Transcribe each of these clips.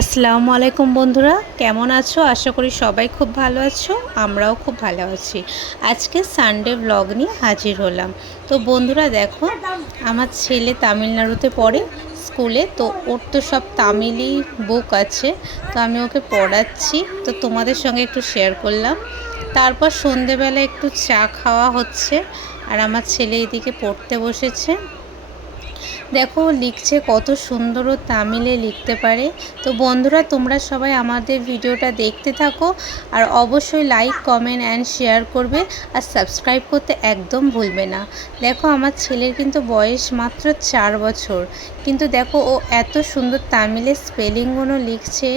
আসসালামু আলাইকুম বন্ধুরা, কেমন আছো? আশা করি সবাই খুব ভালো আছো, আমরাও খুব ভালো আছি। আজকে সানডে ব্লগ নিয়ে হাজির হলাম। তো বন্ধুরা দেখো, আমার ছেলে তামিলনাড়ুতে পড়ে স্কুলে, তো ওর তো সব তামিলই বুক আছে, তো আমি ওকে পড়াচ্ছি, তো তোমাদের সঙ্গে একটু শেয়ার করলাম। তারপর সন্ধেবেলা একটু চা খাওয়া হচ্ছে, আর আমার ছেলে এদিকে পড়তে বসেছে। দেখো, লিখছে কত সুন্দর ও তামিলে লিখতে পারে। তো বন্ধুরা, তোমরা সবাই আমাদের ভিডিওটা দেখতে থাকো আর অবশ্যই লাইক কমেন্ট অ্যান্ড শেয়ার করবে আর সাবস্ক্রাইব করতে একদম ভুলবে না। দেখো, আমার ছেলের কিন্তু বয়স মাত্র চার বছর। কিন্তু দেখো, ও এত সুন্দর তামিলে স্পেলিংগুলো লিখছে,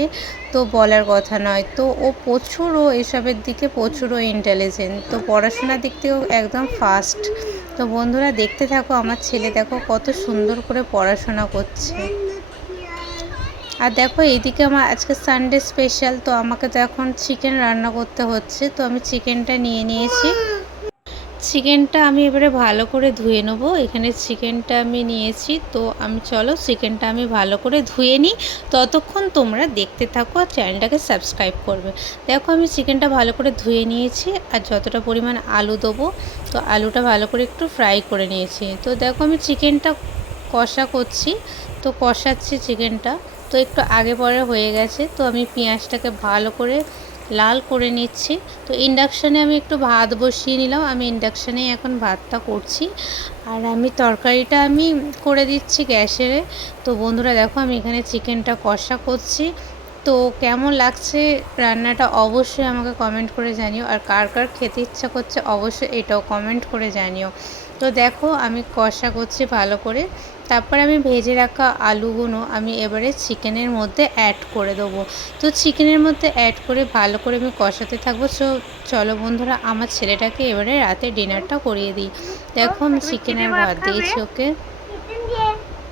তো বলার কথা নয়। তো ও প্রচুর ও এসবের দিকে প্রচুর ও ইন্টেলিজেন্ট তো পড়াশোনার দিক থেকেও একদম ফাস্ট তো বন্ধুরা দেখতে থাকো, আমার ছেলে দেখো কত সুন্দর করে পড়াশোনা করছে। আর দেখো এইদিকে আমার আজকে সানডে স্পেশাল তো আমাকে তো এখন চিকেন রান্না করতে হচ্ছে, তো আমি চিকেনটা নিয়ে নিয়েছি। চিকেনটা আমি এবারে ভালো করে ধুয়ে নেব। এখানে চিকেনটা আমি নিয়েছি, তো আমি চলো চিকেনটা আমি ভালো করে ধুয়ে নিই। ততক্ষণ তোমরা দেখতে থাকো আর চ্যানেলটাকে সাবস্ক্রাইব করবে। দেখো আমি চিকেনটা ভালো করে ধুয়ে নিয়েছি আর যতটা পরিমাণ আলু দেবো, তো আলুটা ভালো করে একটু ফ্রাই করে নিয়েছি। তো দেখো আমি চিকেনটা কষা করছি, তো কষাচ্ছি চিকেনটা। তো একটু আগে পরে হয়ে গেছে, তো আমি পেঁয়াজটাকে ভালো করে লাল করে নিচ্ছি। তো ইন্ডাকশানে আমি একটু ভাত বসিয়ে নিলাম। আমি ইন্ডাকশানেই এখন ভাতটা করছি। আর আমি তরকারিটা আমি করে দিচ্ছি গ্যাসের। তো বন্ধুরা দেখো আমি এখানে চিকেনটা কষা করছি। তো কেমন লাগছে রান্নাটা অবশ্যই আমাকে কমেন্ট করে জানিও। আর কার কার খেতে ইচ্ছা করছে অবশ্যই এটাও কমেন্ট করে জানিও। তো দেখো আমি কষা করছি ভালো করে। তারপর আমি ভেজে রাখা আলুগুলো আমি এবারে চিকেনের মধ্যে অ্যাড করে দেবো। তো চিকেনের মধ্যে অ্যাড করে ভালো করে আমি কষাতে থাকব। সো চলো বন্ধুরা আমার ছেলেটাকে এবারে রাতে ডিনারটা করিয়ে দিই। দেখো আমি চিকেনের ভাত দিয়েছি ওকে।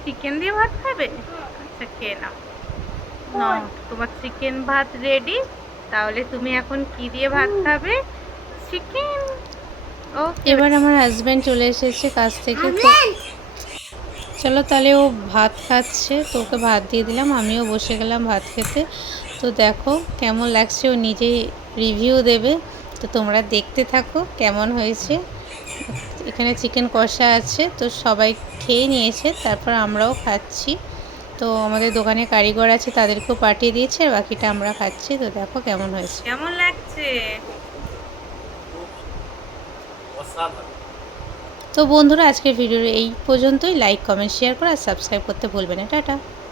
চিকেন দিয়ে ভাত খাবে? আচ্ছা খেয়ে নাও। নাও তোমার চিকেন ভাত রেডি তাহলে তুমি এখন কি দিয়ে ভাত খাবে? চিকেন এবার আমার হাজব্যান্ড চলে এসেছে কাজ থেকে। তো চলো তাহলে ও ভাত খাচ্ছে তো ওকে ভাত দিয়ে দিলাম আমিও বসে গেলাম ভাত খেতে। তো দেখো কেমন লাগছে ও নিজেই রিভিউ দেবে। তো তোমরা দেখতে থাকো কেমন হয়েছে। এখানে চিকেন কষা আছে তো সবাই খেয়ে নিয়েছে তারপর আমরাও খাচ্ছি। তো আমাদের দোকানে কারিগর আছে তাদেরকেও পাঠিয়ে দিয়েছে আর বাকিটা আমরা খাচ্ছি। তো দেখো কেমন হয়েছে। কেমন লাগছে? তো বন্ধুরা আজকের ভিডিও এই পর্যন্তই। লাইক কমেন্ট শেয়ার করে আর সাবস্ক্রাইব করতে ভুলবেন না। টাটা।